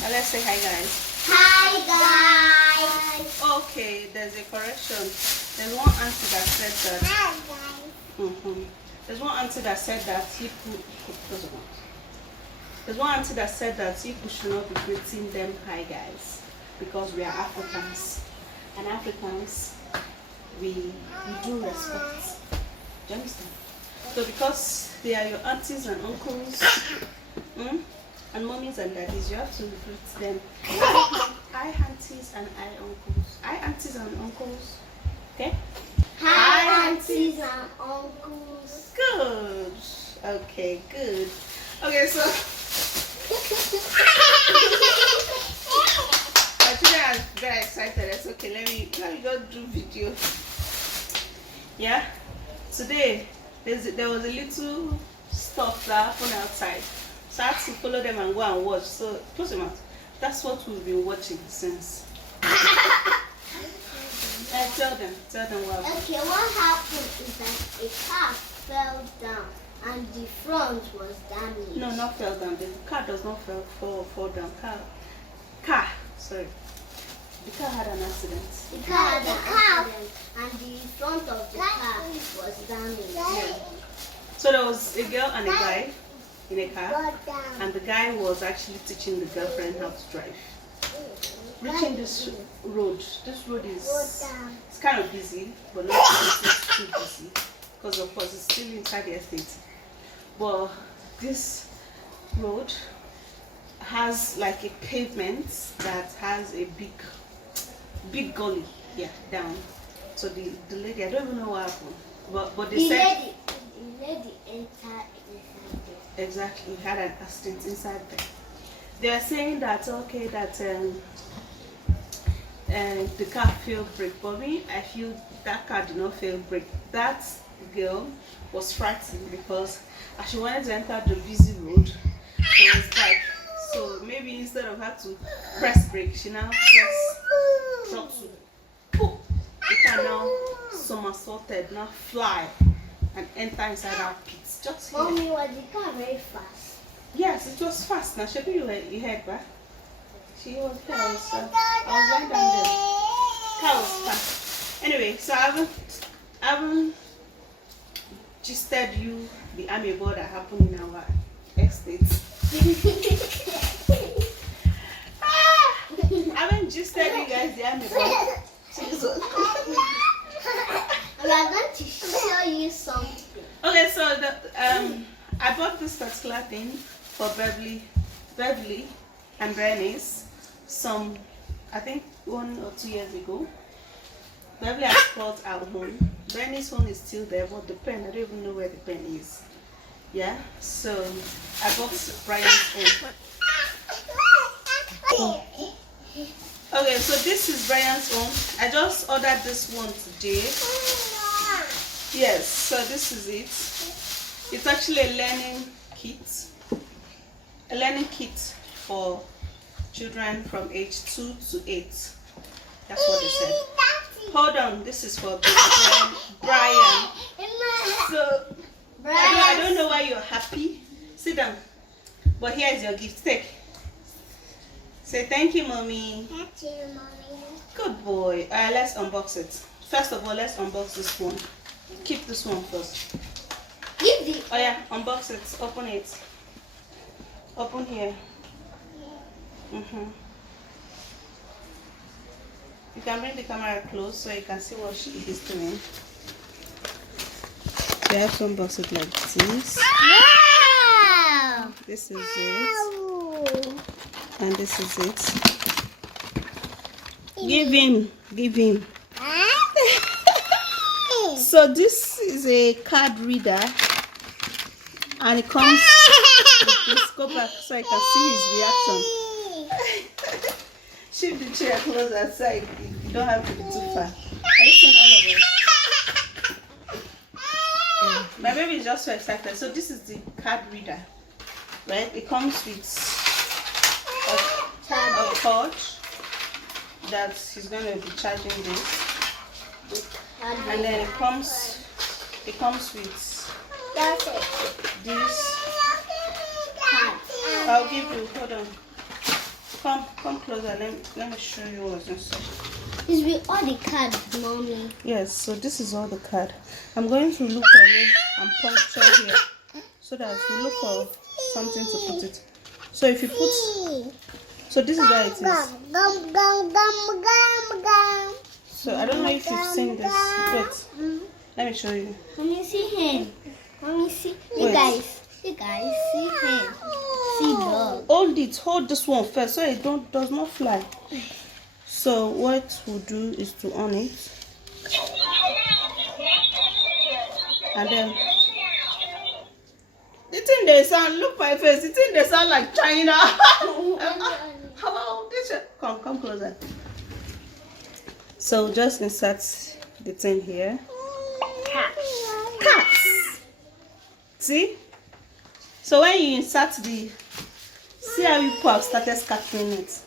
Now let's say hi, guys. Hi guys. Okay, there's a correction. There's one auntie that said that. Hi guys. There's one auntie that said that people. There's one auntie that said that people should not be greeting them hi, guys, because we are Africans, and Africans we do respect. Do you understand? So because they are your aunties and uncles, and mommies and daddies, you have to greet them. Hi aunties and hi uncles. Hi aunties and uncles. Okay? Hi aunties and uncles. Good. Okay, good. Okay, so today I'm very excited. It's okay. Let me go do video. Yeah. Today there was a little stuff that happened outside, so I had to follow them and go and watch. So close your mouth. That's what we've been watching since. Tell them what happened. Okay, what happened is that a car fell down and the front was damaged. No, not fell down. The car does not fall down. Car. Sorry. The car had an accident. The car had an accident and the front of the car was damaged. Yeah. So there was a girl and a guy in a car, and the guy was actually teaching the girlfriend how to drive. Reaching this road is it's kind of busy, but not too busy because of course it's still inside the estate. But this road has like a pavement that has a big gully, down. So the lady, I don't even know what happened, but they said the lady entered inside there. Exactly, had an accident inside there. They are saying that okay, that the car failed brake. But me, I feel that car did not fail brake. That girl was frightened because as she wanted to enter the busy road, there was bike. So maybe instead of her to press brake, she now press throttle. The car now somersaulted, now fly and enter inside our pit. Just here. Mommy, was the car very fast? Yes, it was fast. Now, Shebi, you heard, right? She was there. I was right down there. Car was fast. Anyway, so I haven't gisted you the amebo that happened in our estate. I haven't gisted you guys the amebo. We are going to show you something. Okay, so I bought this particular thing for Beverly and Bernice I think 1 or 2 years ago. Beverly has bought our home. Bernice's phone is still there, but the pen, I don't even know where the pen is. Yeah, so I bought Brian's phone. Okay, so this is Brian's phone. I just ordered this one today. Yes, so this is it. It's actually a learning kit. A learning kit for children from age 2 to 8. That's what they said. Hold on, this is for Brian. So I don't know why you're happy. Sit down. But here is your gift. Take. Say thank you, mommy. Thank you, mommy. Good boy. Let's unbox it. First of all, let's unbox this one. Keep this one first. Oh yeah, unbox it. Open it. Open here. You can bring the camera close so you can see what she is doing. You have to unbox it like this. Wow! This is it. And this is it. Give him. So this is a card reader, and it comes with this. Go back so I can see his reaction. Shift the chair close outside. You don't have to be too far. Are you seeing all of us? My baby is just so excited. So this is the card reader, right? It comes with a cord that he's going to be charging this. And then it comes with this. I'll give you, hold on. Come closer. Let me show you what's inside. This will all the cards, mommy. Yes, so this is all the card. I'm going to look away and puncture here so that you look for something to put it. So if you put, so this is how it is. So I don't know if you've seen this. Wait, let me show you. Mommy, see him. Mommy, see. You Wait. guys, see him. See dog. Hold this one first so it does not fly. So what we'll do is to on it, and then the thing they sound, look my face, the thing they sound like China. Hello, come closer. So just insert the thing here. Cats. See? So when you insert see how you have started scattering it.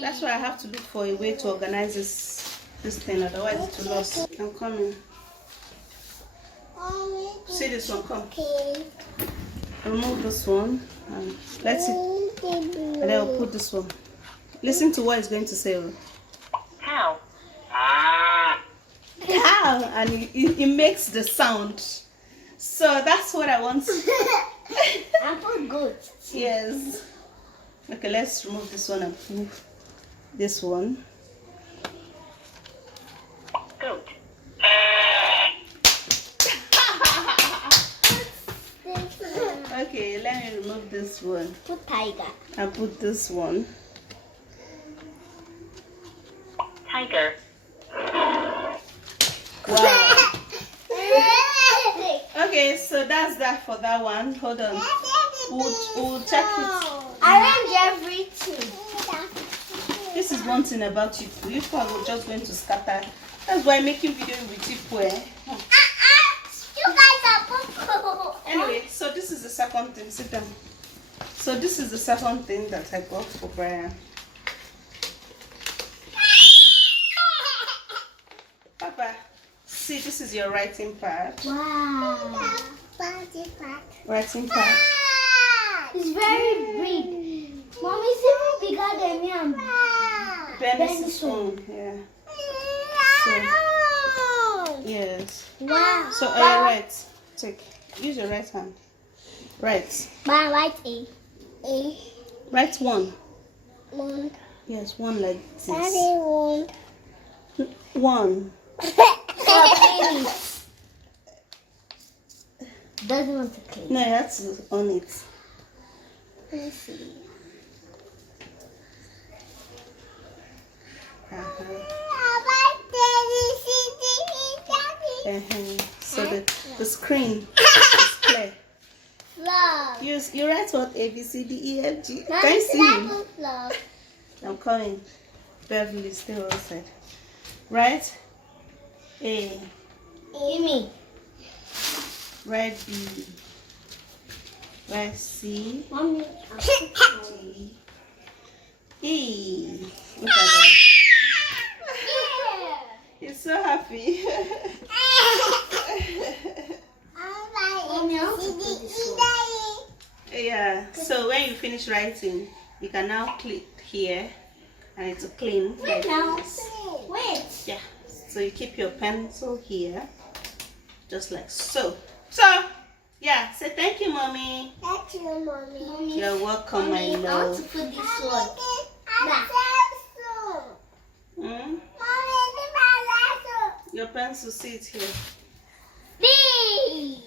That's why I have to look for a way to organize this thing, otherwise it will lose. I'm coming. See this one, come. Remove this one and let's see. And then I'll put this one. Listen to what it's going to say. Cow. Cow, and it makes the sound. So that's what I want. I put goat. Yes. Okay, let's remove this one and put this one. Goat. Okay, let me remove this one Put tiger. and put this one. Tiger. Wow. Okay, so that's that for that one. Hold on. We'll check it. Arrange everything. This is one thing about you. You people are just going to scatter. That's why making video with people. You guys are popo. Anyway, so this is the second thing. Sit down. So this is the second thing that I got for Brian. Papa, see, this is your writing pad. Wow. Writing pad. It's very big. Mommy, it's even bigger than me. And Pencil spoon. Yeah. So, yes. wow. So write. Take. Use your right hand. Write. Write A. A. Write one. One. Yes, one like this. One. One. Doesn't want to clean. No, you have to on it. Let's see. So the screen is clear. Love. You write what? A B C D E F G. Mommy, Can you see me? love. I'm coming. Beverly, stay outside. Write A. Give me. Write B. Write C. Mommy. D. E. Look at that. You're so happy. Mommy, I want to put this one. Yeah. So when you finish writing, you can now click here, and it's clean. Wait now. Wait. Yeah. So you keep your pencil here, just like so. So, yeah. Say thank you, mommy. Thank you, mommy. You're welcome, my Mommy, I want love. to put this one. Hmm? Your pencil, see it here. Big.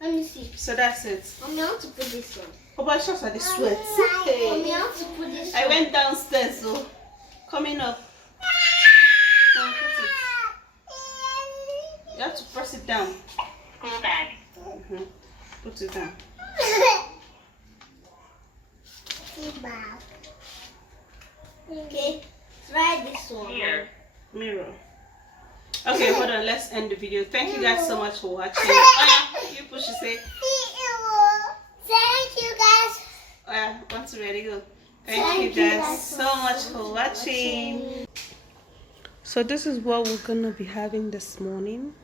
Let me see. So that's it. Mommy, I want to put this one. Oh, but just at the sweat. Mommy, I want to put this I one. went downstairs, so coming up. Put it. You have to press it down. Mhm. Put it down. Okay, try this one. Here. Mirror. Okay, hold on. Let's end the video. Thank you guys so much for watching. Oh, yeah. You push it, say. Thank you guys. Oh, yeah. Once you're ready, go. Thank you guys so much for watching. So this is what we're gonna be having this morning.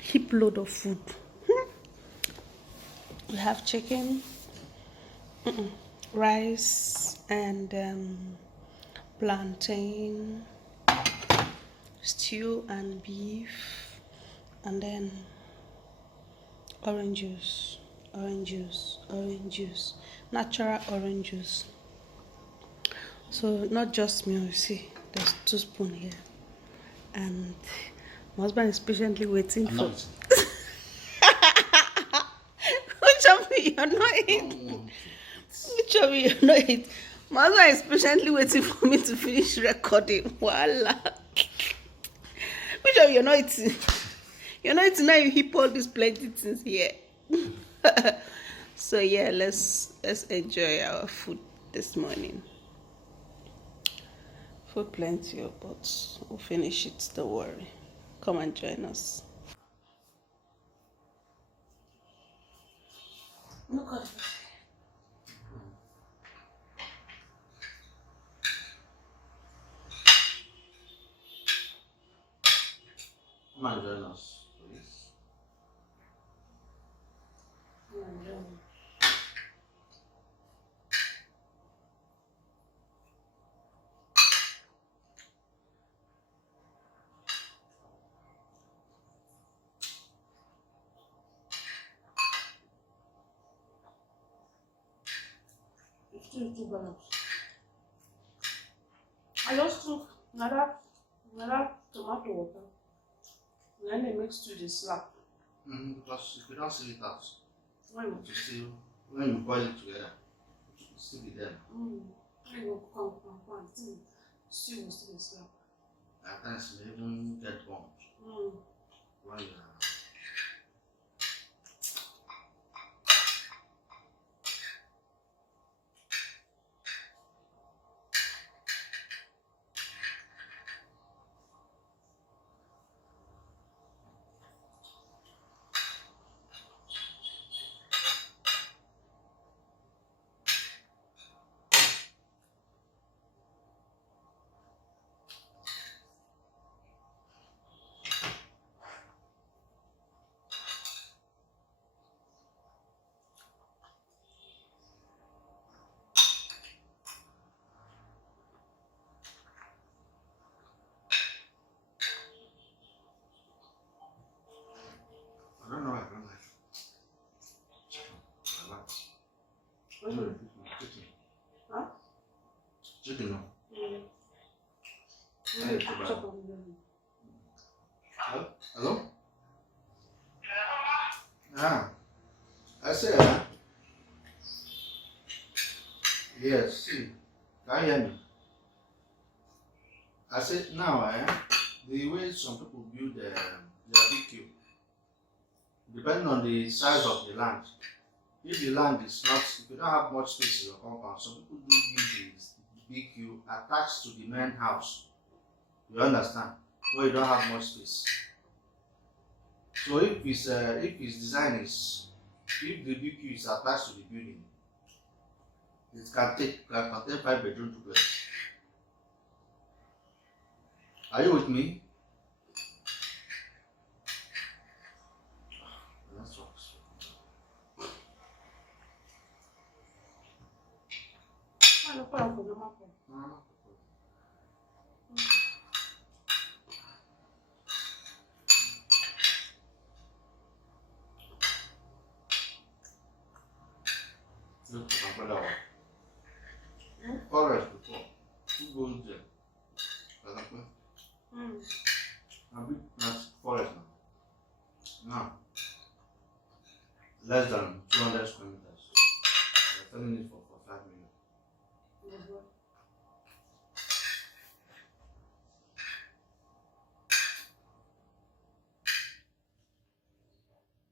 Heap load of food. We have chicken, rice, and plantain, stew and beef, and then orange juice, natural orange juice. So not just me, you see, there's 2 spoons here, and my husband is patiently waiting for. Which of me you're not eating? Which of you you're not eating? My husband is patiently waiting for me to finish recording. Voila. Which of you you're not eating? You're not eating now. You heap all these plenty things here. So yeah, let's enjoy our food this morning. Food plenty, but we'll finish it. Don't worry. Come and join us. Look at it. Come and join us, please. Come and join us. It's too balanced. I just took another tomato water. And then I mix to the slap. Because if you don't see it out, Why not? you still, when you boil it together, it will still be there. I go come. Still will still be slap. At times, you may even get burnt when you are. I don't know, I don't like chicken. I like chicken. Huh? Chicken, no. Hello? Ah, I said, yes, see, can you hear me? I said, now, the way some people build their BQ, depending on the size of the land. If the land is not, if you don't have much space in your compound, some people do build the BQ attached to the main house. You understand? Where you don't have much space. So if its design is, if the BQ is attached to the building, it can contain 5-bedroom duplex. Are you with me? That's what. Look at my brother. Forest before. Who goes there? That's forest now. Now, less than 200 square meters. They're selling it for 5 million.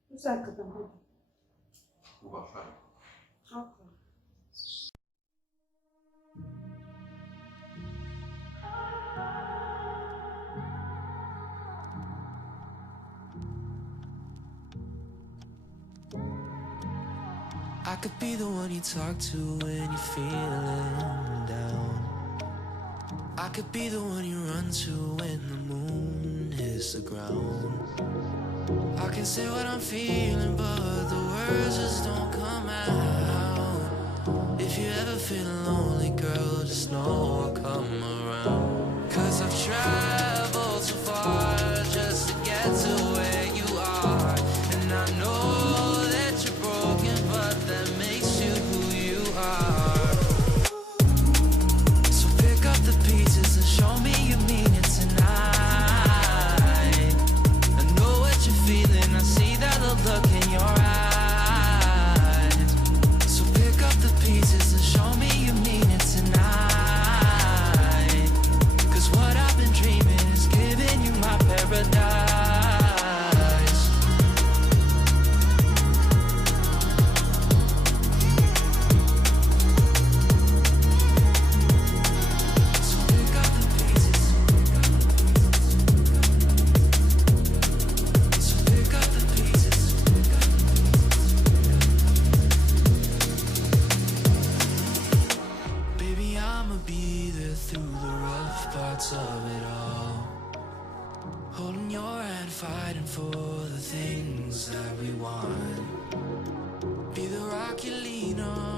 What's that? Okay. I could be the one you talk to when you're feeling down. I could be the one you run to when the moon hits the ground. I can say what I'm feeling, but the words just don't come out. If you ever feel lonely, girl, just know I'll come around. 'Cause I've traveled so far just to get to where you are. And I know that you're broken, but that makes you who you are. So pick up the pieces and show me you mean it tonight. I know what you're feeling, I see that look in your eyes. So pick up the pieces and show me you mean it tonight. 'Cause what I've been dreaming is giving you my paradise. So pick up the pieces. So pick up the pieces. Baby, I'ma be there through the rough parts of it all. Holding your hand, fighting for the things that we want. Be the rock you lean on.